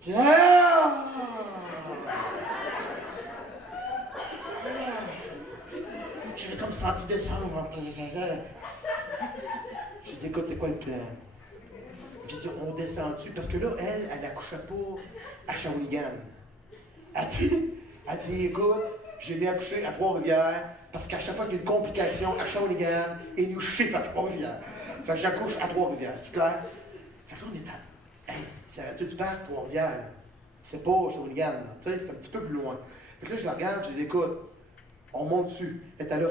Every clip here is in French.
Je dis, ah! J'avais comme senti descendre. J'ai dit, écoute, c'est quoi le plan? J'ai dit, on descend dessus. Parce que là, elle accouchait pas à Shawinigan. Elle dit, écoute, j'ai mis accoucher à Trois-Rivières parce qu'à chaque fois qu'il y a une complication à Shawinigan, il nous chie à Trois-Rivières. Fait que j'accouche à Trois-Rivières, c'est clair? Fait que là, on est à... Hey, c'est arrêté du parc, Trois-Rivières. C'est pas Shawinigan, tu sais, c'est un petit peu plus loin. Fait que là, je la regarde, je dis, écoute, on monte dessus. Elle était là.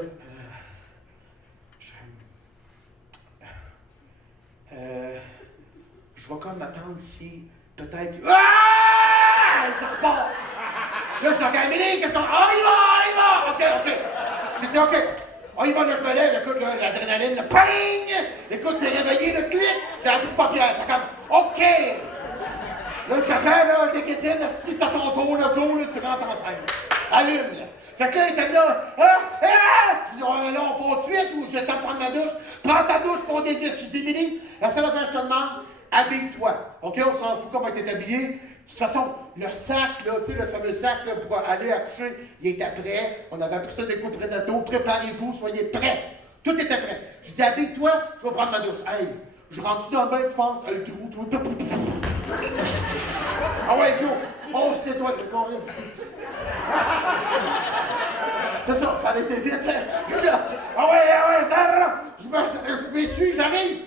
Je vais comme m'attendre si peut-être. Ah! Ça repart! Là, je regarde, Émilie, qu'est-ce qu'on. Ah, il va! OK. J'ai dit, OK. On y va, là, je me lève, écoute, là, l'adrénaline, le ping! Écoute, t'es réveillé, le clic, j'ai un bout de papier, c'est comme, OK! Là, le papa, là, déguétine, si c'est à ton tour, là, go, là, tu rentres enceinte. Allume, là. Fait que là, il était là, Je dis, oh, là, on part de suite ou je t'en prendre ma douche? Prends ta douche pour des disques. Je dis, Émilie, la seule affaire que je te demande, habille-toi. OK, on s'en fout comment t'es habillé. De toute façon, le sac, là, tu sais, le fameux sac, là, pour aller accoucher, il était prêt. On avait appris ça des coups prénataux. Préparez-vous, soyez prêts. Tout était prêt. Je dis, habille-toi, je vais prendre ma douche. Hey, je rentre-tu dans le bain, tu penses? Le trou, toi. Ah ouais, go, on se nettoie le corps. C'est ça, ça a été vite. Ah ouais, ça, je m'essuie, j'arrive.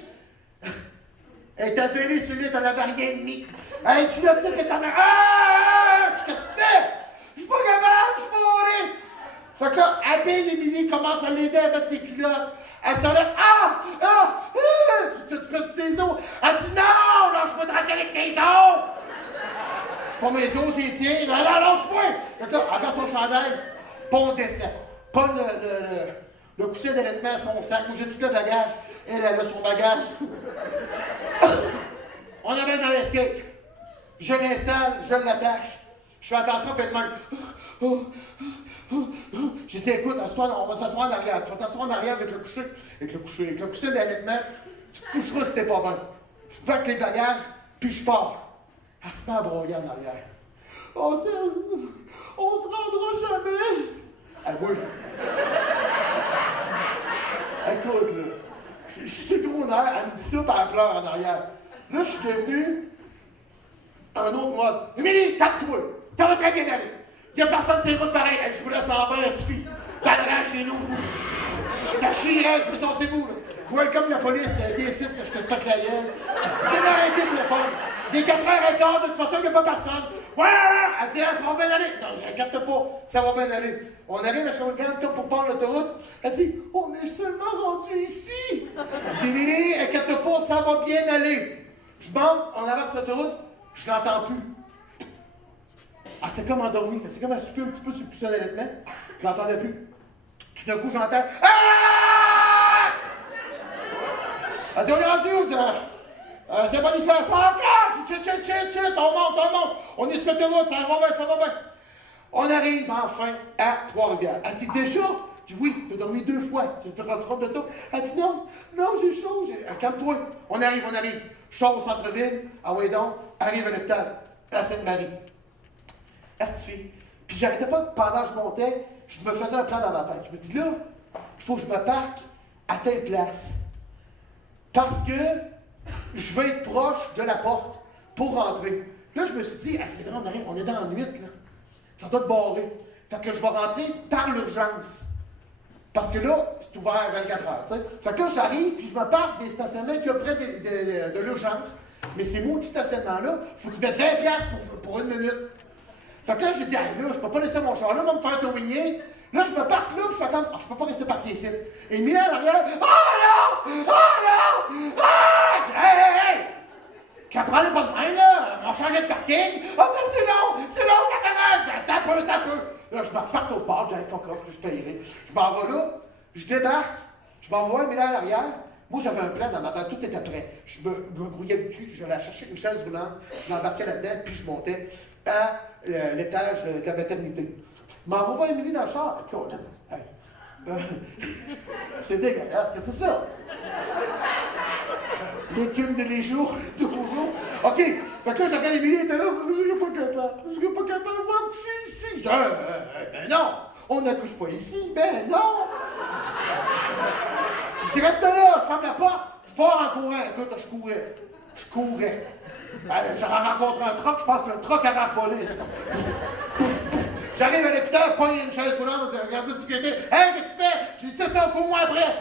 Elle était affairée sur lui, t'en avais rien de mis. Hey, tu l'as dit que t'en as. Ah! Qu'est-ce que tu fais? Je suis pas capable, je suis mouré. Fait que là, habille Émilie, commence à l'aider à mettre ses culottes. Elle se lève. Tu fais ses os. Elle dit non, lâche-moi tranquille avec tes os. C'est pas mes os, c'est tiens. Non, lâche-moi. Fait que là, elle met son chandail, pas on descend. Pas le coussin d'allaitement à son sac. Moi, j'ai tout le bagage. Elle a son bagage. On avait dans l'escape. Je l'installe, je l'attache. Je fais attention, puis elle j'ai dit, écoute, on va s'asseoir en arrière. Tu vas t'asseoir en arrière avec le coussin d'allaitement. Tu te coucheras si t'es pas bon. Je pack les bagages, puis je pars. Elle se met à broyer en arrière. Oh, Serge, on se rendra jamais. Ah oui. Écoute, là, je suis gros nerf, elle me dit ça, puis elle pleure en arrière. Là, je suis devenu un autre mode. Émilie, tape-toi. Ça va très bien aller. Il n'y a personne sur les routes pareil. Je vous laisse en faire, elle suffit. T'as le rang chez nous. Ça chierait, c'est vous, là. Welcome la police, décide que je te pète la gueule. T'es arrêté pour le fun. Des 4h15, de toute façon, il n'y a pas personne. Ouais! Elle dit, ça va bien aller. Non, je ne capte pas, ça va bien aller. On arrive à Shawinigan, comme pour prendre l'autoroute. Elle dit, on est seulement rendu ici. Je dis, Émilie, inquiète pas, ça va bien aller. Je monte, on avance l'autoroute, je l'entends plus. Ah, c'est comme endormi, c'est comme assoupir un petit peu sur le coussin d'allaitement. Je l'entendais plus. Tout d'un coup, j'entends, ah! Elle dit, on est rendu où? C'est pas l'histoire. Tiens, on monte. On est sur l'autoroute, ça va bien. On arrive enfin à Trois-Rivières. Elle dit, déjà? Je dis, oui, t'as dormi 2 fois. Tu te rends compte de ça? Elle dit, non, j'ai chaud. Calme-toi. On arrive. Je sors au centre-ville. Ah ouais, donc, arrive à l'hôpital, à Sainte-Marie. Qu'est-ce que tu fais? Puis j'arrêtais pas, pendant que je montais, je me faisais un plan dans ma tête. Je me dis, là, il faut que je me parque à telle place. Parce que je veux être proche de la porte pour rentrer. Là, je me suis dit, c'est vrai, on est dans la nuit, là. Ça doit te barrer. Fait que je vais rentrer par l'urgence. Parce que là, c'est ouvert 24 heures, tu sais. Fait que là, j'arrive, puis je me parque des stationnements qu'il y a près de l'urgence. Mais ces maudits stationnements-là, il faut que tu mettes 20$ pour 1 minute. Fait que là, j'ai dit, là, je peux pas laisser mon char là, me faire tourner. Là, je me parque là, puis je fais comme, je peux pas rester parqué ici. Et Émilie en arrière, oh non! Hey! Qu'apprenez pas de main, là! On changeait de parking! Oh, c'est long, ça fait mal! T'as peu! Là, je me reparte au bord, j'ai fuck off, je paierai. Je m'en vais là, je débarque, je m'en vais, Émilie en arrière. Moi, j'avais un plan dans ma tête, tout était prêt. Je me grouillais le cul, j'allais chercher une chaise roulante, je l'embarquais là-dedans, puis je montais à l'étage de la maternité. Je m'en vais voir Émilie dans le char. Écoute, c'est dégueulasse, qu'est-ce que c'est ça? L'écume de les jours, tous les jours. OK, fait que là, je regarde Émilie, elle était là, pas capable. Je serais pas capable de m'accoucher ici. Je dis, ben non, on n'accouche pas ici. Ben non. Je dis, reste là, je ferme la porte. Je pars en courant. Écoute, je courais. J'aurais rencontré un troc, je pense que le troc avait affolé. J'arrive à l'hôpital, pogne une chaise roulante, regarde la sécurité. Hey, qu'est-ce que tu fais? Je dis, c'est ça, pour moi après.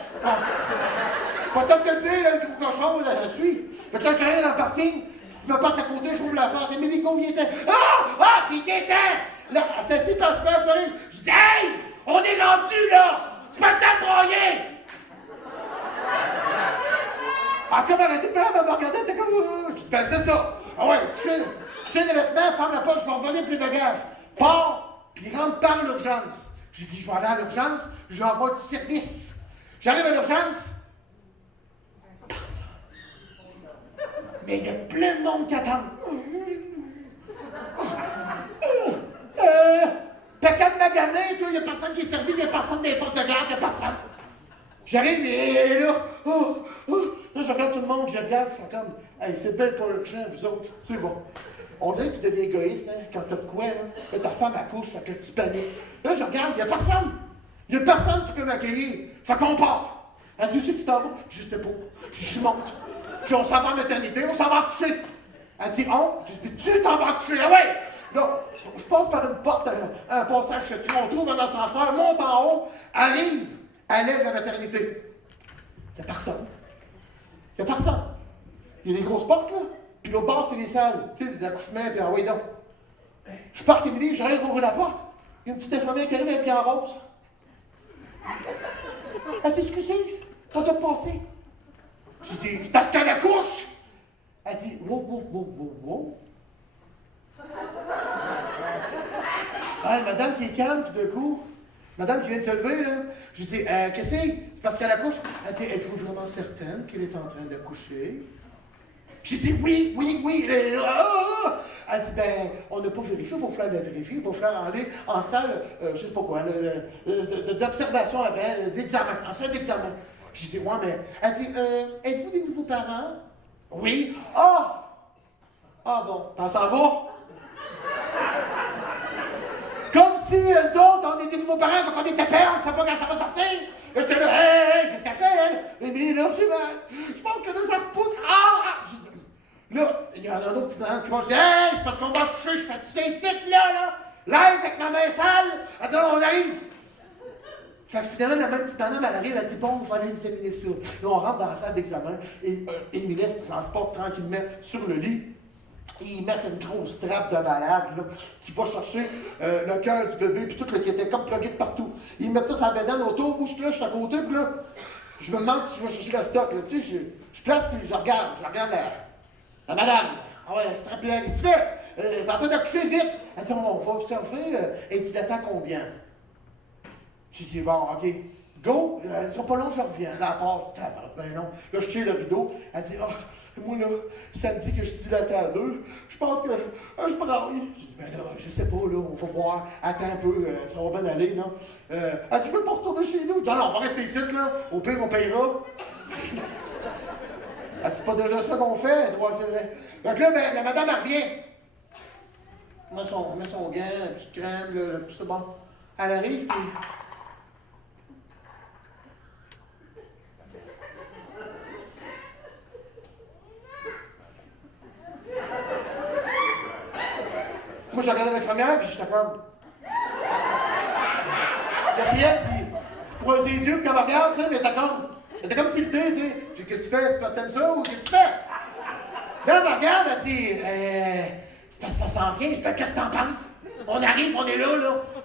Pas tant que te dire, là, le gros cochon, là, je suis. Fait que là, j'arrive dans le parking, je me porte à côté, j'ouvre la porte. Émilie, combien était? Ah, qui était? Là, celle-ci, quand je peux venir, je dis, hey, on est rendu, là! C'est pas le temps de broyer! Ah, comme arrêtez de pleurer, elle me regardait, t'es comme. Je dis, ben, c'est ça. Ah ouais, je fais les vêtements, ferme la porte, je vais revenir plus de bagages. Pars, puis rentre par l'urgence. J'ai dit, je vais aller à l'urgence, je vais avoir du service. J'arrive à l'urgence. Personne. Mais il y a plein de monde qui attend. Paquet de maganins, il n'y a personne qui est servi, il n'y a personne des postes de garde, il n'y a personne. J'arrive et là, là, je regarde tout le monde, je regarde, je suis comme, hey, c'est belle pour le chien, vous autres, c'est bon. On dirait que tu deviens égoïste, hein, quand t'as de quoi, là, ta femme accouche, fait que tu paniques. Là, je regarde, il n'y a personne. Il n'y a personne qui peut m'accueillir. Fait qu'on part. Elle dit, où c'est que tu t'en vas? Je sais pas. Je monte. Je dis, on s'en va en maternité, on s'en va accoucher. Elle dit, je dis, tu t'en vas accoucher, ah ouais! Là, je passe par une porte, un passage secret, on trouve un ascenseur, monte en haut, arrive à l'aide de la maternité. Il n'y a personne. Il n'y a personne. Il y a des grosses portes, là. Puis l'autre bord, c'est les salles. Tu sais, les accouchements, puis ah ouais, donc. Je pars Émilie, j'arrive à ouvrir la porte. Il y a une petite infirmière qui arrive avec bien rose. Elle dit, excusez, ça doit passer. Je dis, c'est parce qu'elle accouche. Elle dit, wow. Ah, madame qui est calme, tout d'un coup. Madame qui vient de se lever, là. Je dis, qu'est-ce que c'est? C'est parce qu'elle accouche? Elle dit, êtes-vous vraiment certaine qu'elle est en train d'accoucher? J'ai dit, oui. Elle dit, ben, on n'a pas vérifié, il faut faire la vérifier, il faut faire aller en salle, je sais pas quoi, d'observation avant, d'examen, en salle d'examen. J'ai dit, ouais, mais. Elle dit, êtes-vous des nouveaux parents? Oui. Ah bon, ça s'en va? Comme si nous autres, on était nouveaux parents, faut qu'on était pères, on ne sait pas quand ça va sortir. Là, j'étais là, hey, qu'est-ce qu'elle fait, elle? Émilie, là, j'ai mal. Je pense que là, ça repousse. J'ai dit, là, il y en a un autre petit parent qui m'a dit, hey, c'est parce qu'on va coucher, je fais tu t'incites, là, live avec ma main sale. Elle dit, on arrive. Fait que finalement, la même petite madame, elle arrive, elle dit, bon, il faut aller examiner ça. Là, on rentre dans la salle d'examen, et Émilie se transporte tranquillement sur le lit. Ils mettent une grosse trappe de malade, là, qui va chercher le cœur du bébé, puis tout le qui était comme plugué de partout. Ils mettent ça sur la bédaine autour, moi je suis là, je suis à côté, puis là, je me demande si je vais chercher le stock, là, tu sais, je place, puis je regarde la madame. Ah ouais, elle se trappe là, qu'est-ce que tu fais? T'es en train d'accoucher vite. Elle dit, on va observer, et tu l'attends combien? J'ai dit, bon, OK. Go, elle sera pas long, je reviens. Là, elle part, ben non. Là, je tire le rideau. Elle dit, moi, là, samedi que je dilatais à 2, je pense que je braille. Je dis, ben là, je sais pas, là, on va voir. Attends un peu, ça va bien aller, non? Elle dit, je veux pas retourner chez nous. Je dis, non, on va rester ici, là. Au pire, on payera. Elle dit, c'est pas déjà ça qu'on fait? Elle dit, ouais, c'est vrai. Donc là, ben, la madame, elle revient. Met son gant, la petite crème, là, tout ça, bon. Elle arrive, puis. Moi, je regardais l'infirmière, puis j'étais comme. J'essayais de croiser les yeux, puis quand elle me regarde, tu sais, mais t'es comme tilté, tu sais. Je dis, qu'est-ce que tu fais? C'est parce que t'aimes ça ou qu'est-ce que tu fais? Là, elle me regarde, elle dit, c'est parce que ça s'en vient. Je dis, qu'est-ce que t'en penses? On arrive, on est là.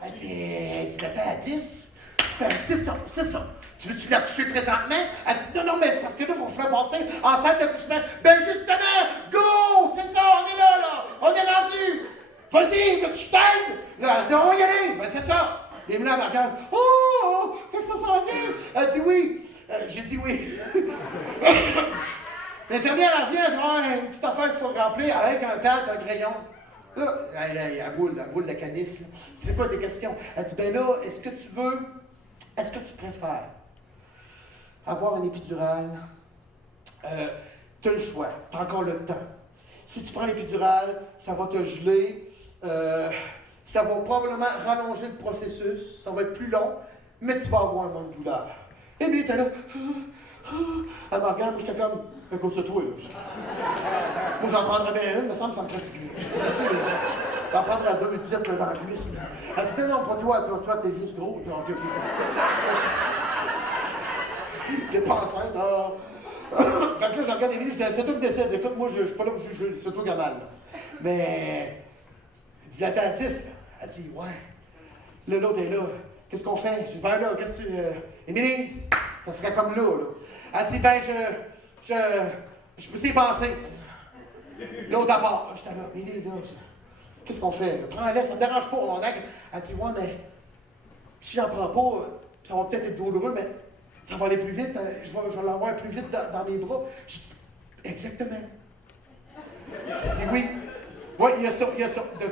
Elle dit, t'es à 10. Ben, c'est ça. Tu veux-tu l'accoucher présentement? Elle dit, non, mais c'est parce que là, vous ferez passer en salle d'accouchement. Ben, justement, go! C'est ça, on est là. On est rendu. Vas-y, veux-tu que je t'aide? Là, elle dit, on va y aller. Ben, c'est ça. Et là, elle me regarde. Oh, fait que ça s'en vient. Elle dit oui. J'ai dit oui. L'infirmière, elle vient, elle dit, une petite affaire qu'il faut remplir avec un pad, un crayon. Là, elle roule la canisse. Là. C'est quoi tes questions? Elle dit, ben là, est-ce que tu préfères avoir une épidurale? T'as le choix, t'as encore le temps. si tu prends l'épidurale, ça va te geler. Ça va probablement rallonger le processus. Ça va être plus long, mais tu vas avoir un manque de douleur. Et puis, t'es là. Elle me regarde, moi, j'étais comme, à cause de toi, là. Moi, j'en prendrais bien une, me semble, ça me ferait du bien. J'en prendrais deux, mais 17 là, dans la cuisse. Elle dit, non, pas toi, t'es juste gros. Ok. T'es pas enceinte, alors. Fait que là, je regarde Émilie, je dis, c'est toi qui décide. Écoute, moi, je suis pas là pour juger, c'est toi qui as mal. Mais, elle dit, la dentiste, elle dit, ouais. Là, l'autre est là. Qu'est-ce qu'on fait? Je dis, ben là, qu'est-ce que tu. Émilie, ça serait comme là. Elle dit, ben, je peux y penser. L'autre à part. J'étais là, Émilie, là, qu'est-ce qu'on fait? Prends-la, ça me dérange pas. Elle dit, ouais, mais si j'en prends pas, ça va peut-être être douloureux, mais ça va aller plus vite. Je vais l'avoir plus vite dans mes bras. Je dis, exactement. C'est oui. Oui, il y a ça.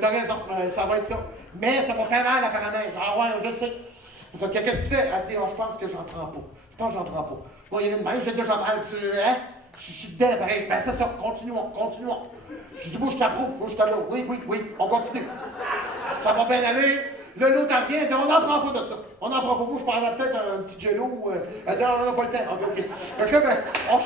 T'as raison, ça va être ça. Mais ça va faire mal, apparemment. Genre, ouais, je sais. Fait que, qu'est-ce que tu fais? Elle dit, je pense que j'en prends pas. Je pense que j'en prends pas. Bon, il y a une main, j'ai déjà mal. Je suis dedans, pareil. Ben, c'est ça, continuons. Je dis, moi, je t'approuve, faut que je te là. Oui, on continue. Ça va bien aller. Là, l'autre, elle vient, elle dit, on n'en prend pas de ça. On n'en prend pas. Moi, je prendrais peut-être un petit jello. Elle dit, on n'a pas le temps. OK. Fait que là, ben, on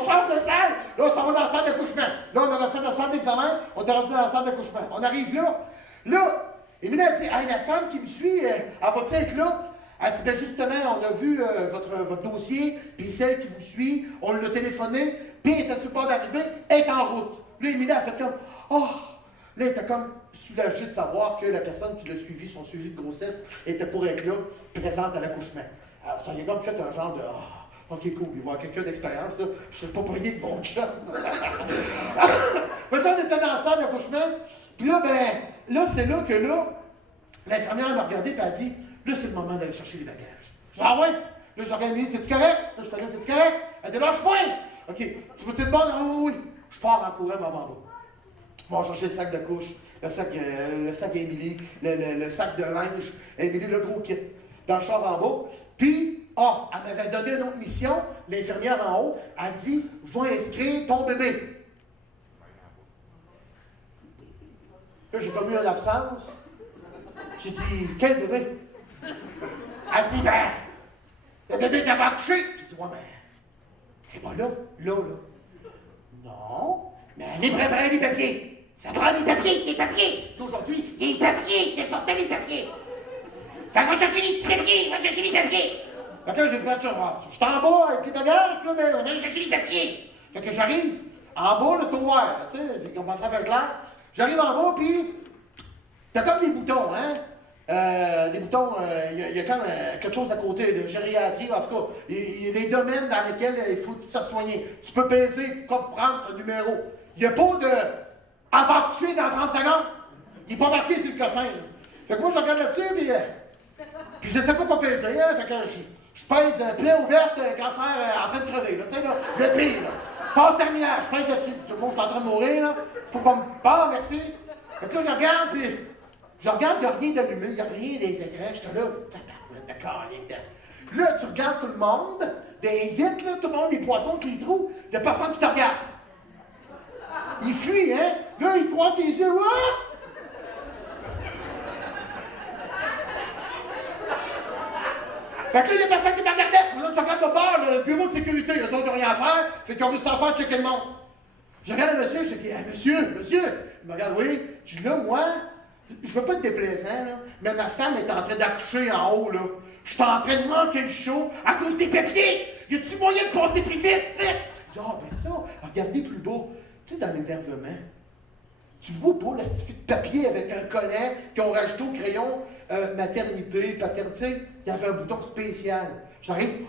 change de salle. Là, on s'en va dans la salle d'accouchement. Là, on a fait la salle d'examen. On est rendu dans la salle d'accouchement. On arrive là. Là, Émilie a dit, hey, la femme qui me suit, elle va-tu être là? Elle dit, ben justement, on a vu votre dossier, puis celle qui vous suit, on l'a téléphoné, puis elle était sur le bord d'arriver, elle est en route. Là, Émilie a fait comme, oh! Là, elle était comme soulagée de savoir que la personne qui l'a suivi, son suivi de grossesse, était pour être là, présente à l'accouchement. Alors, ça lui a comme fait un genre de, OK, cool, il va y avoir quelqu'un d'expérience, là. Je ne sais pas prier de mon chum. Fait que là, on était dans la salle d'accouchement, puis là, ben, là, c'est là que là, l'infirmière m'a regardé et elle a dit, là, c'est le moment d'aller chercher les bagages. Je dis, ah ouais? Là, je regarde, t'es-tu correct? Là, je suis là, t'es-tu correct? Elle dit, lâche-moi! OK, tu veux-tu te battre? Oui. Je pars en courant, ma bande. Bon, chercher le sac de couche, le sac à Émilie, le sac de linge, Émilie, le gros kit, dans le char en bas. Puis, elle m'avait donné une autre mission, l'infirmière en haut, a dit, va inscrire ton bébé. Là, j'ai commis une absence. J'ai dit, quel bébé? Elle dit, ben, le bébé t'avait accouché. J'ai dit, ouais, mais, elle n'est pas là. Non, mais elle est préparée les papiers. Ça prend des papiers. Aujourd'hui, il y a des papiers, t'es porté les papiers. Fait que va chercher les petits papiers, Fait que là, j'ai pris ça. Je suis en bas avec les bagages, puis là, ben, on va aller chercher les papiers. Fait que j'arrive, en bas, là, c'est ouvert, tu sais, c'est commencé à faire clair. J'arrive en bas, puis t'as comme des boutons, hein? Des boutons, il y a comme quelque chose à côté, de gériatrie, en tout cas. Il y a des domaines dans lesquels il faut se soigner. Tu peux peser, comme prendre un numéro. Il n'y a pas de avant de coucher dans 30 secondes. Il n'est pas marqué sur le cossin. Fait que moi, je regarde là-dessus, puis je sais pas quoi peser, hein? Fait que je pèse plaie ouverte, cancer en train de crever, là. Tu sais, là, le pire, là. Phase terminale, je pèse là-dessus. Tout le monde, je suis en train de mourir, là. Faut qu'on me parle, merci. Fait que là, je regarde, puis je regarde, il n'y a rien d'allumé, il n'y a rien des écrans. J'étais là, d'accord, là, tu regardes tout le monde, des vitres, là, tout le monde, les poissons qui les trouvent, il n'y a personne qui te regarde. Il fuit, hein? Là, il croise tes yeux, Fait que là, il y a personne qui me regardait. Là, tu regardes le bord, le bureau de sécurité, eux autres n'ont rien à faire, fait qu'ils ont réussi à faire checker le monde. Je regarde le monsieur, je dis, hey, monsieur! Il me regarde, oui. Je dis, là, moi, je veux pas être déplaisant, là, mais ma femme est en train d'accoucher en haut, là. Je suis en train de manquer le show à cause des papiers. Y a-tu moyen de passer plus vite, c'est? Je dis, ben ça, regardez plus bas. Tu sais, dans l'énervement, tu vois pas la petite de papier avec un collet qui ont rajouté au crayon maternité, paternité. Il y avait un bouton spécial. J'arrive,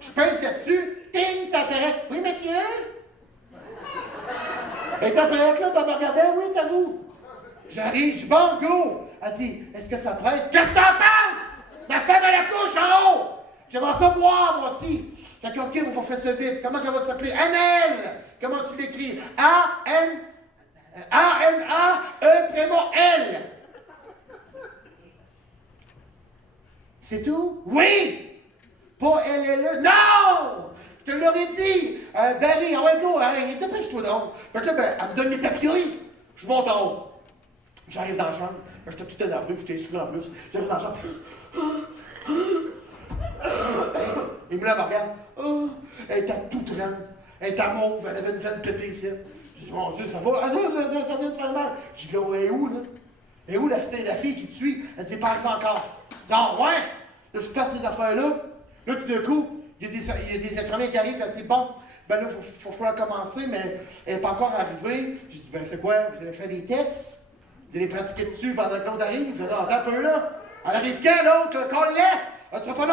je pèse là-dessus, ting, ça apparaît. Oui, monsieur? Elle est apparente là, elle me regardait, oui, c'est à vous. J'arrive, je dis, bon, go. Elle dit, est-ce que ça presse? Qu'est-ce que t'en penses? Ma femme à la couche en haut. J'aimerais ça voir, moi aussi. Fait que, OK, on va faire ça vite. Comment elle va s'appeler? Annelle. Comment tu l'écris? A-N-A-E-L. C'est tout? Oui! Pas L-L-E. Non! Je te l'aurais dit! Barry, ah ouais, go, hein, dépêche-toi donc! Fait que là, ben, elle me donne mes papiers. Je monte en haut. J'arrive dans la chambre. J'étais tout énervé, puis j'étais essoufflé en plus. J'arrive dans la chambre. Et là, elle me regarde. Oh, elle était toute reine. Elle était mauve, elle avait une veine pétée ici. Je dis, mon Dieu, ça va? Ah non, ça vient de faire mal. Je dis, là, elle est où, là? Elle est où la fille qui te suit? Elle dit, pas arrivée encore. Non, ouais! Là, je place ces affaires-là. Là, tout d'un coup, il y a des infirmiers qui arrivent. Elle dit, bon, ben là, il faut falloir commencer, mais elle n'est pas encore arrivée. Je dis, ben c'est quoi? Vous allez faire des tests? Vous allez pratiquer dessus pendant que l'autre arrive? Je dis, non, attends un peu, là. Elle arrive quand, l'autre? Qu'on l'est? Tu vas pas là?